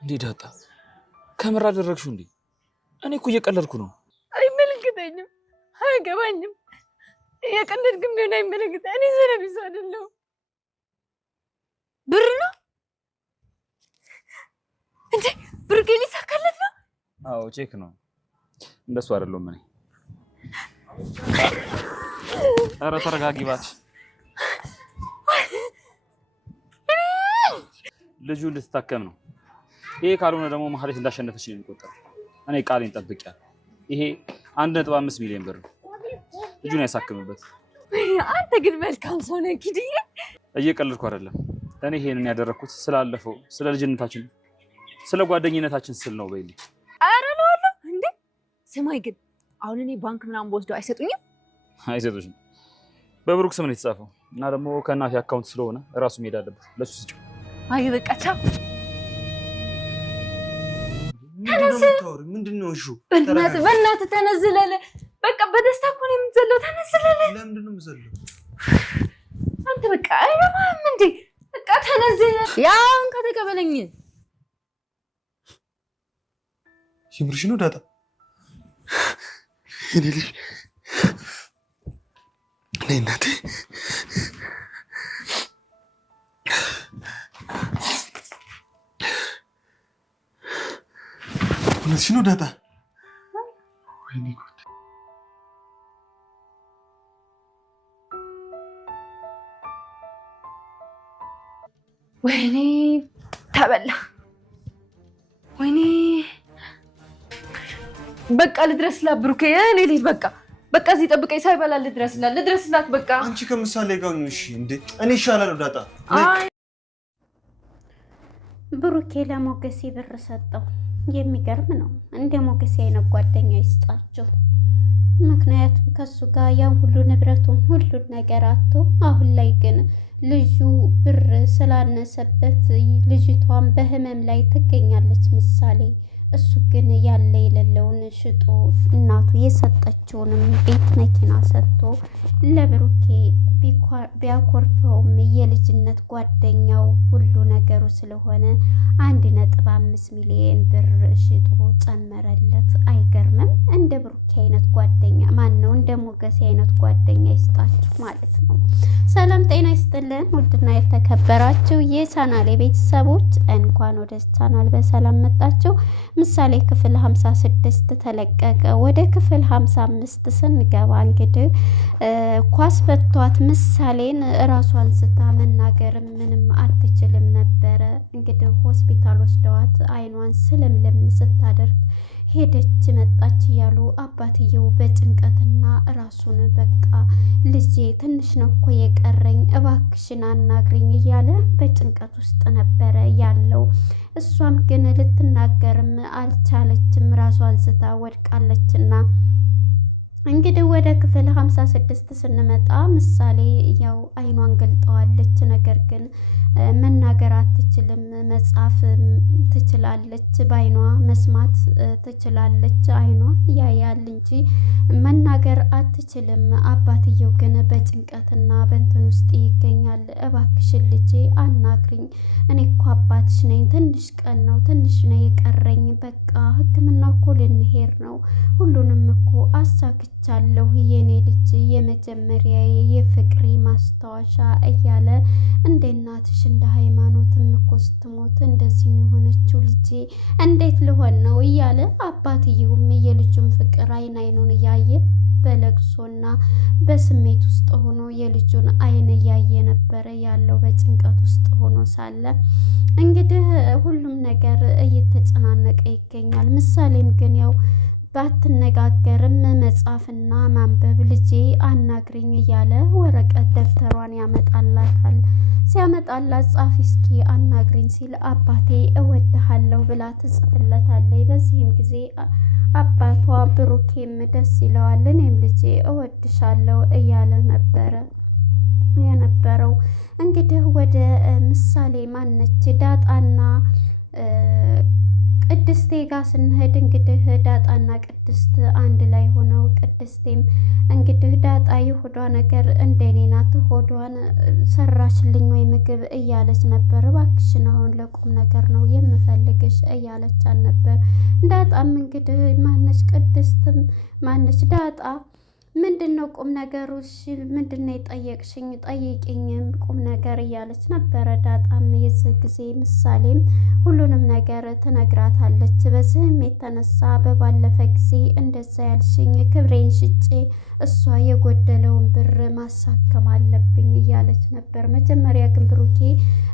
እንዴ ዳጣ ከምራ አደረግሽው እንዴ? እኔ እኮ እየቀለድኩ ነው። አይመለከተኝም፣ አያገባኝም። እየቀለድክም ቢሆን አይመለከተኝ። እኔ ዘረቢስ አይደለሁ። ብር ነው እንዴ? ብሩኬ ሊሳካለት ነው? አዎ ቼክ ነው። እንደሱ አይደለም እኔ። ኧረ ተረጋጊ እባክሽ። ልጁ ልትታከም ነው። ይሄ ካልሆነ ደግሞ መሀሌት እንዳሸነፈች ነው የሚቆጠረው። እኔ ቃሌን ጠብቄያለሁ። ይሄ 1.5 ሚሊዮን ብር ነው። ልጁን ያሳክምበት። አንተ ግን መልካም ሰው ነህ ኪድዬ። እየቀለድኩ አይደለም። እኔ ይሄንን ያደረኩት ስላለፈው ስለ ልጅነታችን ስለ ጓደኝነታችን ስል ነው። በይልኝ። ኧረ ነው እንዴ? ስማይ ግን አሁን እኔ ባንክ ምናምን ወስደው አይሰጡኝም? አይሰጡሽም። በብሩክ ስም ነው የተጻፈው እና ደግሞ ከእናቴ አካውንት ስለሆነ እራሱ መሄድ አለበት። ለሱ ስጪው። አይ በቃ ቻው። ምንድነው? እሺ በእናትህ ተነዝለለ። በቃ በደስታ እኮ ነው የምትዘለው። ተነዝለለ። ለምንድነው የምዘለው? አንተ በቃ አይረባም እንዴ? በቃ ተነዝለ። ያውን ከተቀበለኝ ይምርሽ ነው ዳጣ። እኔ ልጅ ነይ እናቴ። እውነትሽ ነው ዳጣ? ወይኔ ጉድ! ወይኔ ተበላ። ወይኔ በቃ ልድረስላት ብሩኬ። እኔ ልሂድ በቃ እዚህ ጠብቀኝ። ሳይበላ ልድረስላት በቃ። አንቺ ከምሳሌ ጋር ነው። እሺ እንዴ እኔ ይሻላል ዳጣ። ብሩኬ ለሞገሴ ብር ሰጠው። የሚገርም ነው። እንደ ሞገሴ አይነት ጓደኛ ይስጣችሁ። ምክንያቱም ከሱ ጋር ያን ሁሉ ንብረቱን ሁሉን ነገር አጥቶ አሁን ላይ ግን ልጁ ብር ስላነሰበት ልጅቷን በህመም ላይ ትገኛለች ምሳሌ። እሱ ግን ያለ የሌለውን ሽጦ እናቱ የሰጠችውንም ቤት መኪና ሰጥቶ ለብሩኬ ቢያኮርፈውም የልጅነት ጓደኛው ሁሉ ነገሩ ስለሆነ 1.5 ሚሊዮን ብር ሽጦ ጨመረለት። አይገርምም? እንደ ብሩኬ አይነት ጓደኛ ማነው? እንደ ሞገሴ አይነት ጓደኛ ይስጣችሁ ማለት ነው። ሰላም ጤና ይስጥልን። ውድና የተከበራችሁ የቻናሌ ቤተሰቦች እንኳን ወደ ቻናል በሰላም መጣችሁ። ምሳሌ ክፍል 56 ተለቀቀ። ወደ ክፍል 55 ስንገባ እንግዲህ ኳስ በቷት ምሳሌን እራሷን ስታ መናገር ምንም አትችልም ነበረ። እንግዲህ ሆስፒታል ወስደዋት አይኗን ስለምለም ስታደርግ ሄደች መጣች እያሉ አባትየው በጭንቀትና ራሱን በቃ ልጄ ትንሽ ነው እኮ የቀረኝ እባክሽን አናግሪኝ እያለ በጭንቀት ውስጥ ነበረ ያለው። እሷም ግን ልትናገርም አልቻለችም። ራሷን ስታ ወድቃለችና እንግዲህ ወደ ክፍል 56 ስንመጣ ምሳሌ ያው አይኗን ገልጠዋለች። ነገር ግን መናገር አትችልም። መጻፍ ትችላለች፣ በአይኗ መስማት ትችላለች። አይኗ ያያል እንጂ መናገር አትችልም። አባትየው ግን በጭንቀትና በእንትን ውስጥ ይገኛል። እባክሽን ልጄ አናግሪኝ፣ እኔ እኮ አባትሽ ነኝ። ትንሽ ቀን ነው ትንሽ ነው የቀረኝ። በቃ ሕክምና እኮ ልንሄድ ነው። ሁሉንም እኮ አሳክቻለሁ የኔ ልጅ፣ የመጀመሪያ የፍቅሬ ማስታወሻ እያለ እንደ እናትሽ እንደ ሃይማኖትም እኮ ስትሞት እንደዚህ የሆነችው ልጄ እንዴት ልሆን ነው እያለ አባትየውም የልጁን ፍቅር አይን አይኑን እያየ በለቅሶና በስሜት ውስጥ ሆኖ የልጁን አይን እያየ ነበረ ያለው። በጭንቀት ውስጥ ሆኖ ሳለ እንግዲህ ሁሉም ነገር እየተጨናነቀ ይገኛል። ምሳሌም ግን ያው ባትነጋገርም መጻፍና ማንበብ ልጄ አናግሪኝ እያለ ወረቀት ደብተሯን ያመጣላታል። ሲያመጣላት ጻፊ እስኪ አናግሪኝ ሲል አባቴ እወድሃለሁ ብላ ትጽፍለታለች። በዚህም ጊዜ አባቷ ብሩኬም ደስ ይለዋል። እኔም ልጄ እወድሻለሁ እያለ ነበረ የነበረው። እንግዲህ ወደ ምሳሌ ማነች ዳጣና ቅድስቴ ጋር ስንሄድ እንግዲህ ዳጣና ቅድስት አንድ ላይ ሆነው ቅድስቴም እንግዲህ ዳጣ የሆዷ ነገር እንደኔ ናት ሆዷን ሰራችልኝ ወይ ምግብ እያለች ነበር። እባክሽን አሁን ለቁም ነገር ነው የምፈልግሽ እያለቻት ነበር። ዳጣም እንግዲህ ማነች ቅድስትም ማነች ዳጣ ምንድነው ቁም ነገሩ? እሺ ምንድነው የጠየቅሽኝ? ጠይቂኝም ቁም ነገር እያለች ነበረ። ዳጣም የዚህ ጊዜ ምሳሌም ሁሉንም ነገር ትነግራታለች። በዚህም የተነሳ በባለፈ ጊዜ እንደዛ ያልሽኝ ክብሬን ሽጬ እሷ የጎደለውን ብር ማሳከም አለብኝ እያለች ነበር። መጀመሪያ ግን ብሩኬ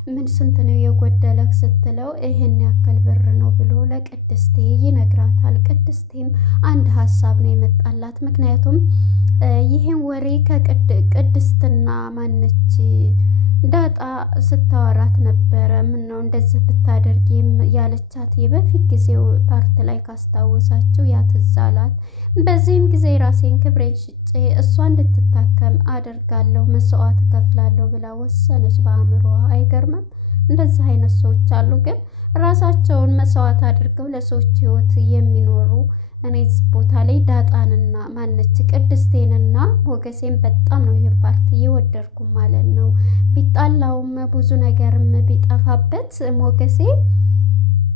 ምን ስንት ነው የጎደለህ ስትለው ይሄን ያክል ብር ነው ብሎ ለቅድስቴ ይነግራታል። ቅድስቴም አንድ ሀሳብ ነው የመጣላት። ምክንያቱም ይሄን ወሬ ከቅድስትና ማነች ዳጣ ስታወራት ነበረ። ምን ነው እንደዚህ ብታደርጊ ያለቻት የበፊት ጊዜው ፓርት ላይ ካስታወሳችሁ ያትዛላት። በዚህም ጊዜ ራሴን ክብሬን ሽጬ እሷ እንድትታከም አደርጋለሁ፣ መስዋዕት እከፍላለሁ ብላ ወሰነች በአእምሮዋ። አይገርምም? እንደዚህ አይነት ሰዎች አሉ፣ ግን ራሳቸውን መስዋዕት አድርገው ለሰዎች ህይወት የሚኖሩ። እኔ ቦታ ላይ ዳጣንና ማነች ቅድስቴንና ሞገሴን በጣም ነው ይህን ፓርት እየወደድኩ ማለት ነው። ቢጣላውም ብዙ ነገርም ቢጠፋበት ሞገሴ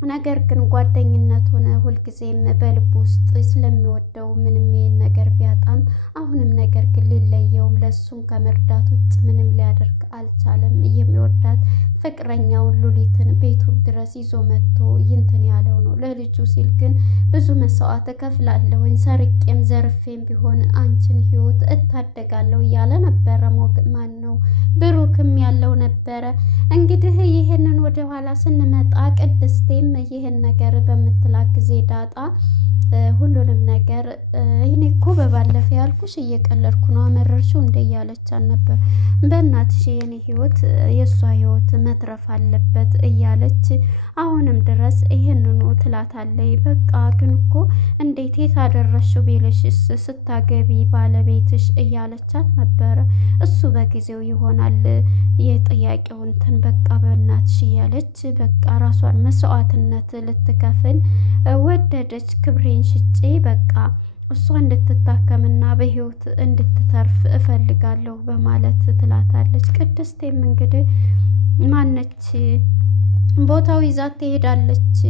ነገር ግን ጓደኝነቱን ሁልጊዜም በልቡ ውስጥ ስለሚወደው ምንም ይሄን ነገር ቢያጣም አሁንም ነገር ግን ሊለየውም ለሱም ከመርዳት ውጭ ምንም ሊያደርግ አልቻለም። የሚወዳት ፍቅረኛውን ሉሊትን ቤቱ ድረስ ይዞ መጥቶ ይንትን ያለው ነው። ለልጁ ሲል ግን ብዙ መስዋዕት እከፍላለሁኝ፣ ሰርቄም ዘርፌም ቢሆን አንቺን ህይወት እታደጋለሁ እያለ ነበረ። ማን ነው ብሩክም ያለው ነበረ። እንግዲህ ይህንን ወደ ኋላ ስንመጣ ቅድስቴም ይህን ነገር በምትላት ጊዜ ዳጣ ሁሉንም ነገር እኔ እኮ በባለፈ ያልኩሽ እየቀለድኩ ነው አመረርሽው እንደ እያለቻት ነበር። በእናትሽ የኔ ህይወት የእሷ ህይወት መትረፍ አለበት እያለች አሁንም ድረስ ይህንኑ ትላታለች። በቃ ግን እኮ እንዴት የታደረሽው ቢልሽስ ስታገቢ ባለቤትሽ እያለቻት ነበረ። እሱ በጊዜው ይሆናል የጥያቄው እንትን በቃ በእናትሽ እያለች በቃ ራሷን መስዋዕትነት ልትከፍል ወደደች። ክብሬን ሽጬ በቃ እሷ እንድትታከምና በህይወት እንድትተርፍ እፈልጋለሁ በማለት ትላታለች። ቅድስቴም እንግዲህ ማነች ቦታው ይዛት ትሄዳለች።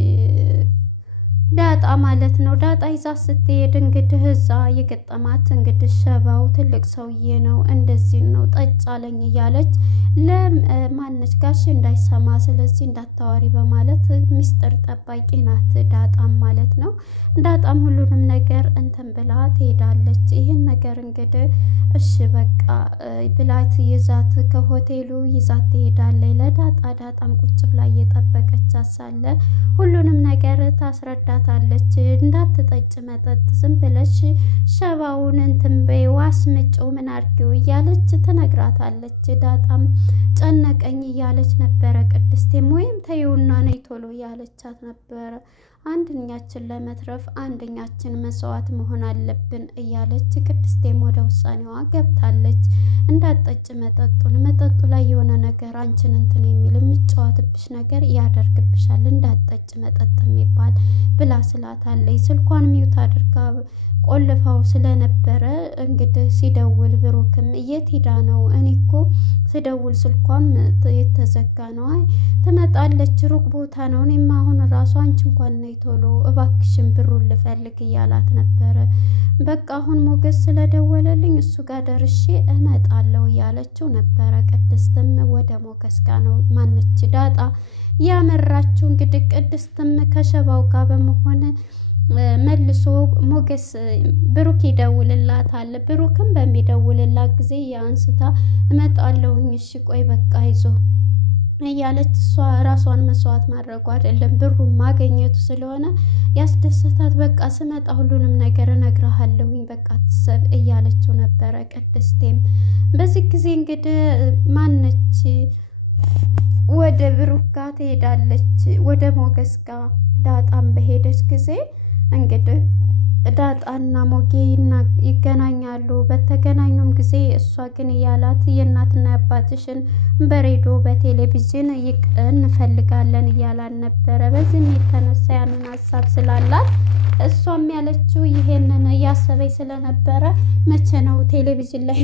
ዳጣ ማለት ነው። ዳጣ ይዛ ስትሄድ እንግዲህ እዛ የገጠማት እንግዲህ ሸባው ትልቅ ሰውዬ ነው። እንደዚህ ነው ጠጭ አለኝ እያለች ለማነች ጋሽ እንዳይሰማ ስለዚህ እንዳታዋሪ በማለት ሚስጥር ጠባቂ ናት ዳጣም ማለት ነው። ዳጣም ሁሉንም ነገር እንትን ብላ ትሄዳለች። ይህን ነገር እንግዲህ እሺ በቃ ብላት ይዛት ከሆቴሉ ይዛት ትሄዳለች ለዳጣ። ዳጣም ቁጭ ብላ እየጠበቀቻት ሳለ ሁሉንም ነገር ታስረዳታለች። እንዳትጠጭ መጠጥ ዝም ብለሽ ሸባውን እንትን በይ ዋስ ምጪው ምን አድርጊው እያለች ትነግራታለች። ዳጣም ጨነቀኝ እያለች ነበረ። ቅድስቴም ወይም ተይውና ነይ ቶሎ እያለቻት ነበረ። አንደኛችን ለመትረፍ አንደኛችን መስዋዕት መሆን አለብን እያለች ቅድስቴም ወደ ውሳኔዋ ገብታለች። እንዳትጠጭ መጠጡ ላይ የሆነ ነገር አንቺን እንትን የሚል የሚጫወትብሽ ነገር ያደርግብሻል፣ እንዳትጠጭ መጠጥ የሚባል ብላ ስላታለች። ስልኳን ሚውት አድርጋ ቆልፋው ስለነበረ እንግዲህ ሲደውል ብሩክም የት ሄዳ ነው? እኔ እኮ ሲደውል ስልኳም የተዘጋ ነው። አይ ትመጣለች ሩቅ ቦታ ነው። እኔማ አሁን ራሱ አንቺ እንኳን ነይ ቶሎ እባክሽን ብሩን ልፈልግ እያላት ነበረ። በቃ አሁን ሞገስ ስለደወለልኝ እሱ ጋር ደርሼ እመጣለሁ እያለችው ነበረ። ቅድስትም ወደ ሞገስ ጋር ነው ማነች ዳጣ ያመራችው። እንግዲህ ቅድስትም ከሸባው ጋር በመሆን መልሶ ሞገስ ብሩክ ይደውልላታል። ብሩክም በሚደውልላት ጊዜ ያንስታ እመጣለሁኝ እሺ ቆይ በቃ ይዞ እያለች እሷ ራሷን መስዋዕት ማድረጉ አይደለም ብሩን ማገኘቱ ስለሆነ ያስደሰታት። በቃ ስመጣ ሁሉንም ነገር እነግርሃለሁኝ በቃ አትሰብ እያለችው ነበረ። ቅድስቴም በዚህ ጊዜ እንግዲህ ማነች ወደ ብሩክ ጋር ትሄዳለች፣ ወደ ሞገስ ጋር ዳጣም በሄደች ጊዜ እንግዲህ ዳጣና ሞጌ ይገናኛሉ። በተገናኙም ጊዜ እሷ ግን እያላት የእናትና አባትሽን በሬዲዮ በቴሌቪዥን እንፈልጋለን እያላን ነበረ። በዚህም የተነሳ ያንን ሀሳብ ስላላት እሷም ያለችው ይሄንን እያሰበኝ ስለነበረ መቼ ነው ቴሌቪዥን ላይ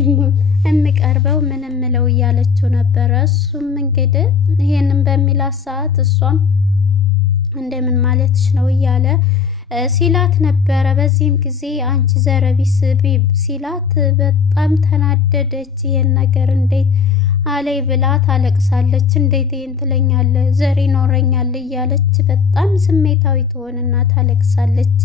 የምቀርበው ምን ምለው እያለችው ነበረ። እሱም እንግዲህ ይሄንን በሚላት ሰዓት እሷም እንደምን ማለትሽ ነው እያለ ሲላት ነበረ። በዚህም ጊዜ አንቺ ዘረቢስ ሲላት በጣም ተናደደች። ይሄን ነገር እንዴት አለይ ብላ ታለቅሳለች። እንዴት ይሄን ትለኛለህ ዘር ይኖረኛል እያለች በጣም ስሜታዊ ትሆንና ታለቅሳለች።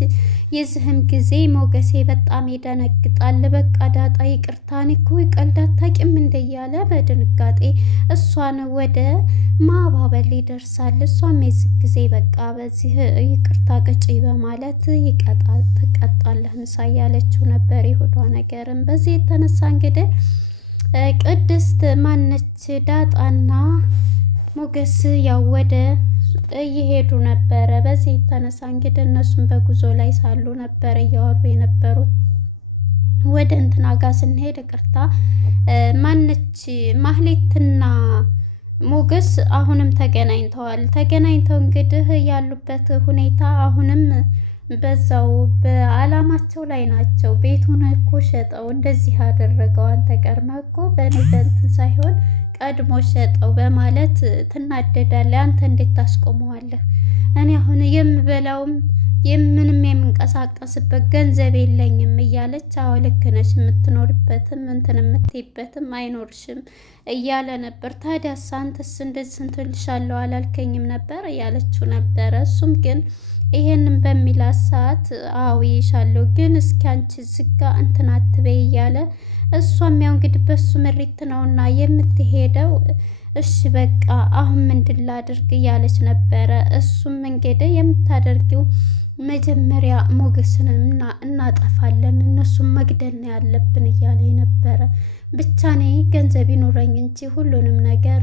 የዚህም ጊዜ ሞገሴ በጣም ይደነግጣል። በቃ ዳጣ ይቅርታን እኮ ቀልድ አታውቂም እንደ እያለ በድንጋጤ እሷን ወደ ማባበል ይደርሳል። እሷም የዚህ ጊዜ በቃ በዚህ ይቅርታ ቅጪ በማለት ትቀጣለህ ምሳ እያለችው ነበር። የሆዷ ነገርም በዚህ የተነሳ እንግዲህ ቅድስት ማነች ዳጣና ሞገስ ያው ወደ እየሄዱ ነበረ። በዚህ የተነሳ እንግዲህ እነሱም በጉዞ ላይ ሳሉ ነበረ እያወሩ የነበሩት። ወደ እንትና ጋር ስንሄድ ይቅርታ ማነች ማህሌትና ሞገስ አሁንም ተገናኝተዋል። ተገናኝተው እንግዲህ ያሉበት ሁኔታ አሁንም በዛው በአላማቸው ላይ ናቸው። ቤቱን እኮ ሸጠው እንደዚህ አደረገው አንተ ቀድመህ እኮ በንበንትን ሳይሆን ቀድሞ ሸጠው በማለት ትናደዳለህ። አንተ እንዴት ታስቆመዋለህ? እኔ አሁን የምበላውም ምንም የምንቀሳቀስበት ገንዘብ የለኝም እያለች አዎ ልክ ነሽ፣ የምትኖርበትም እንትን የምትይበትም አይኖርሽም እያለ ነበር። ታዲያስ አንተስ እንደዚህ ስንትልሻለሁ አላልከኝም ነበር እያለችው ነበረ። እሱም ግን ይሄንን በሚላት ሰዓት አዎ ይሻለሁ፣ ግን እስኪ አንቺ ዝጋ እንትን አትበይ እያለ እሷም ያው እንግዲህ በሱ ምሪት ነውና የምትሄደው እሺ በቃ አሁን ምንድን ላድርግ እያለች ነበረ። እሱም እንግዲህ የምታደርጊው መጀመሪያ ሞገስንም እናጠፋለን እነሱም መግደል ነው ያለብን እያለ ነበረ። ብቻ እኔ ገንዘብ ይኖረኝ እንጂ ሁሉንም ነገር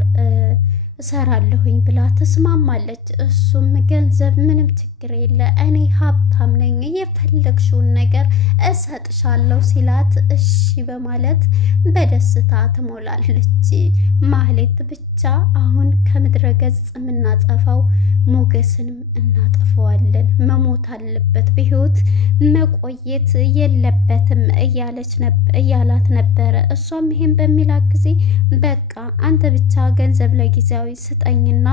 እሰራለሁኝ ብላ ተስማማለች። እሱም ገንዘብ ምንም ችግር የለ እኔ ሀብታም ነኝ የፈለግሽውን ነገር እሰጥሻለሁ ሲላት እሺ በማለት በደስታ ትሞላለች ማህሌት። ብቻ አሁን ከምድረ ገጽ የምናጠፋው ሞገስንም እናጠፈዋለን፣ መሞት አለበት፣ በህይወት መቆየት የለበትም እያላት ነበረ። እሷም ይሄን በሚላት ጊዜ በቃ አንተ ብቻ ገንዘብ ለጊዜያዊ ስጠኝና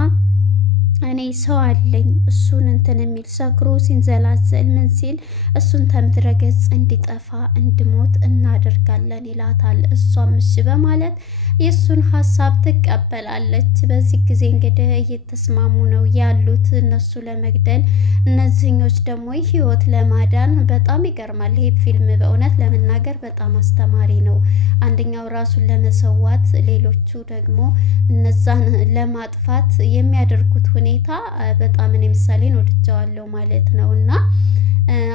እኔ ሰው አለኝ እሱን እንትን የሚል ሰክሮ ሲንዘላዘል ምን ሲል እሱን ከምድረ ገጽ እንዲጠፋ እንዲሞት እናደርጋለን ይላታል። እሷም እሺ በማለት የእሱን ሀሳብ ትቀበላለች። በዚህ ጊዜ እንግዲህ እየተስማሙ ነው ያሉት እነሱ ለመግደል፣ እነዚህኞች ደግሞ ህይወት ለማዳን። በጣም ይገርማል ይሄ ፊልም በእውነት ለመናገር በጣም አስተማሪ ነው። አንደኛው ራሱን ለመሰዋት፣ ሌሎቹ ደግሞ እነዛን ለማጥፋት የሚያደርጉት ሁኔታ በጣም እኔ ምሳሌን ወድጀዋለሁ ማለት ነው። እና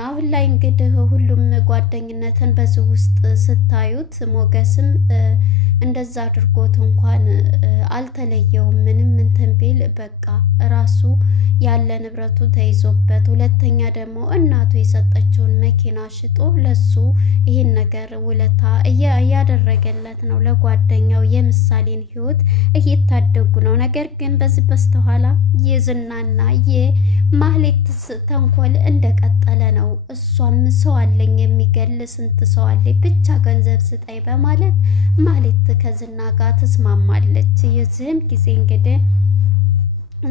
አሁን ላይ እንግዲህ ሁሉም ጓደኝነትን በዚህ ውስጥ ስታዩት ሞገስም እንደዛ አድርጎት እንኳን አልተለየውም። ምንም እንትን ቢል በቃ ራሱ ያለ ንብረቱ ተይዞበት፣ ሁለተኛ ደግሞ እናቱ የሰጠችውን መኪና ሽጦ ለሱ ይህን ነገር ውለታ እያደረገለት ነው። ለጓደኛው የምሳሌን ህይወት እየታደጉ ነው። ነገር ግን በዚህ በስተኋላ የዝናና የማህሌት ተንኮል እንደቀጠለ ነው። እሷም ሰው አለኝ የሚገል ስንት ሰው አለኝ ብቻ ገንዘብ ስጠኝ በማለት ማህሌት ከዝና ጋር ትስማማለች። የዚህም ጊዜ እንግዲህ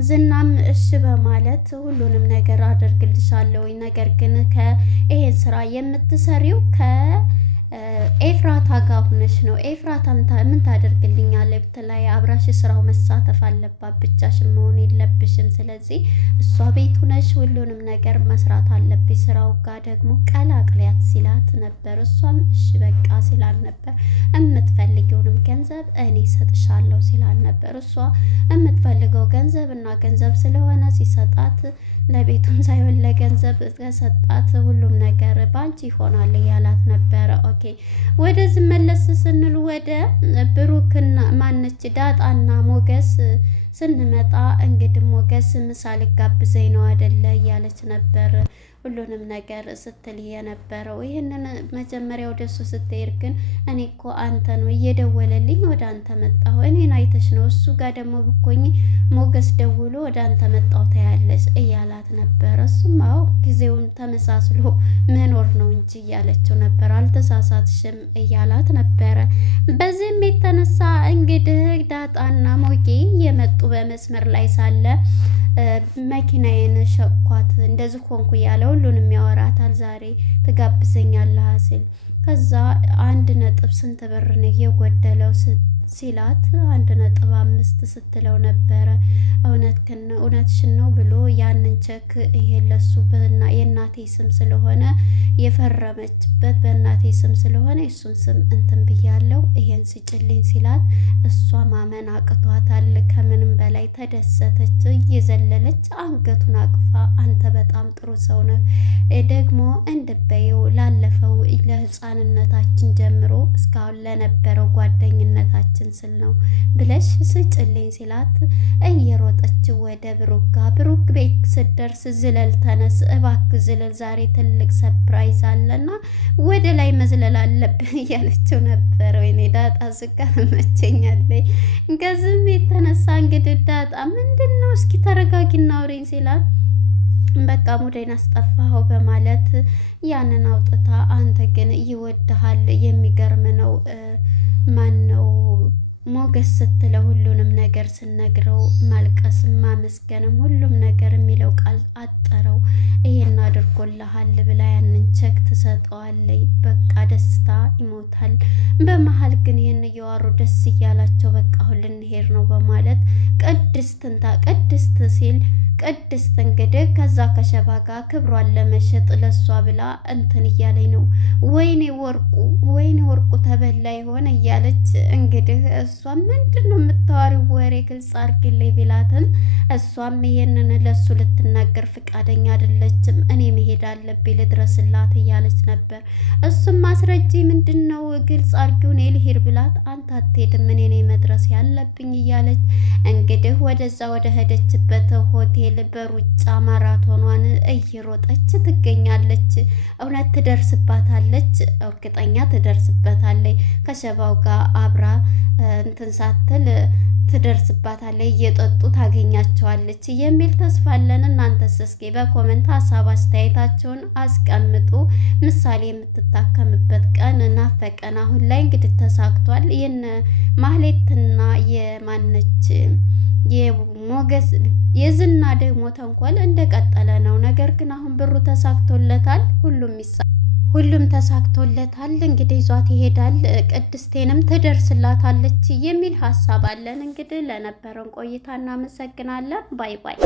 ዝናም እሺ በማለት ሁሉንም ነገር አደርግልሻለሁ፣ ነገር ግን ይሄን ስራ የምትሰሪው ኤፍራታ ጋር ሆነሽ ነው። ኤፍራታ ምን ታደርግልኛለች ብትላይ አብራሽ ስራው መሳተፍ አለባት፣ ብቻሽን መሆን የለብሽም። ስለዚህ እሷ ቤት ሆነሽ ሁሉንም ነገር መስራት አለብሽ፣ ስራው ጋር ደግሞ ቀላቅሊያት ሲላት ነበር። እሷም እሺ በቃ ሲላል ነበር። የምትፈልጊውንም ገንዘብ እኔ ሰጥሻለሁ ሲላል ነበር። እሷ የምትፈልገው ገንዘብ እና ገንዘብ ስለሆነ ሲሰጣት ለቤቱም ሳይሆን ለገንዘብ ከሰጣት ሁሉም ነገር ባንቺ ይሆናል እያላት ነበረ። ኦኬ ወደዚህ መለስ ስንል ወደ ብሩክና ማነች ዳጣና ሞገስ ስንመጣ እንግዲህ ሞገስ ምሳ ልጋብዘኝ ነው አይደለ እያለች ነበር ሁሉንም ነገር ስትል የነበረው። ይህንን መጀመሪያ ወደሱ ስትሄድ ግን እኔ እኮ አንተ ነው እየደወለልኝ ወደ አንተ መጣሁ፣ እኔን አይተሽ ነው፣ እሱ ጋር ደግሞ ብኮኝ ሞገስ ደውሎ ወደ አንተ መጣሁ ታያለሽ እያላት ነበር። እሱም አዎ ጊዜውን ተመሳስሎ መኖር ነው እንጂ እያለችው ነበር። አልተሳሳትሽም እያላት ነበረ። በዚህም የተነሳ እንግዲህ ዳጣና ሞጌ የመጡ በመስመር ላይ ሳለ መኪናዬን ሸኳት እንደዚህ ሆንኩ እያለ ሁሉንም ያወራታል። ዛሬ ትጋብዘኛለህ ሲል ከዛ 1 ስንት ብር ነው የጎደለው ሲላት 1.5 ስትለው ነበረ። እውነትሽን ነው ብሎ ያንን ቼክ ይሄ ለሱ የእናቴ ስም ስለሆነ የፈረመችበት በእናቴ ስም ስለሆነ እሱን ስም እንትን ብያለው ይሄን ስጭልኝ ሲላት እሷ ማመን አቅቷታል። ከምንም በላይ ተደሰተች። እየዘለለች አንገቱን አቅፋ አንተ በጣም ጥሩ ሰው ነህ፣ ደግሞ እንድበየው ላለፈው ለህፃንነታችን ጀምሮ እስካሁን ለነበረው ጓደኝነታችን ስል ነው ብለሽ ስጭልኝ ሲላት እየሮጠች ወደ ብሩክ ጋር ብሩክ ቤት ስትደርስ ዝለል ተነስ እባክህ ዝለል፣ ዛሬ ትልቅ ሰርፕራይዝ አለና ወደ ላይ መዝለል አለብን እያለችው ነበር። ወይኔ ዳጣ ስጋ መቸኛለች። ከዚህም የተነሳ እንግዲህ ዳጣ ምንድን ነው እስኪ ተረጋጊና አውሪኝ ሲላት በቃ ሙዴን አስጠፋኸው በማለት ያንን አውጥታ አንተ ግን ይወድሃል፣ የሚገርም ነው ማን ነው ሞገስ ስትለው ሁሉንም ነገር ስነግረው ማልቀስም ማመስገንም ሁሉም ነገር የሚለው ቃል አጠረው። ይሄን አድርጎልሃል ብላ ያንን ቼክ ትሰጠዋለች። በቃ ደስታ ይሞታል። በመሀል ግን ይሄን እያወሩ ደስ እያላቸው በቃ አሁን ልንሄድ ነው በማለት ቅድስት ሲል ቅድስት እንግዲህ ከዛ ከሸባ ጋር ክብሯን ለመሸጥ ለሷ ብላ እንትን እያለኝ ነው። ወይኔ ወርቁ ተበላ ይሆን እያለች እንግዲህ እሷም ምንድነው የምታወሪው ወሬ ግልጽ አርግልኝ ቢላትም እሷም ይሄንን ለሱ ልትናገር ፍቃደኛ አይደለችም። እኔ መሄድ አለብኝ ልድረስላት እያለች ነበር። እሱም ማስረጂ ምንድነው ግልጽ አርጊው እኔ ልሄድ ብላት አንተ አትሄድም እኔ ነኝ መድረስ ያለብኝ እያለች እንግዲህ ወደዛ ወደ ሄደችበት ሆቴል በሩጫ ማራቶኗን እየሮጠች ትገኛለች። እውነት ትደርስባታለች፣ እርግጠኛ ትደርስበታለች። ከሸባው ጋር አብራ እንትን ሳትል ትደርስባታለች። እየጠጡ ታገኛቸዋለች የሚል ተስፋ አለን። እናንተስ እስኪ በኮመንት ሀሳብ አስተያየታችሁን አስቀምጡ። ምሳሌ የምትታከምበት ቀን ናፈቀን። አሁን ላይ እንግዲህ ተሳክቷል። ይህን ማህሌትና የማነች የሞገስ የዝና ደግሞ ተንኮል እንደቀጠለ ነው። ነገር ግን አሁን ብሩ ተሳክቶለታል። ሁሉም ተሳክቶለታል። እንግዲህ ይዟት ይሄዳል። ቅድስቴንም ትደርስላታለች የሚል ሀሳብ አለን። እንግዲህ ለነበረን ቆይታ እናመሰግናለን። ባይ ባይ።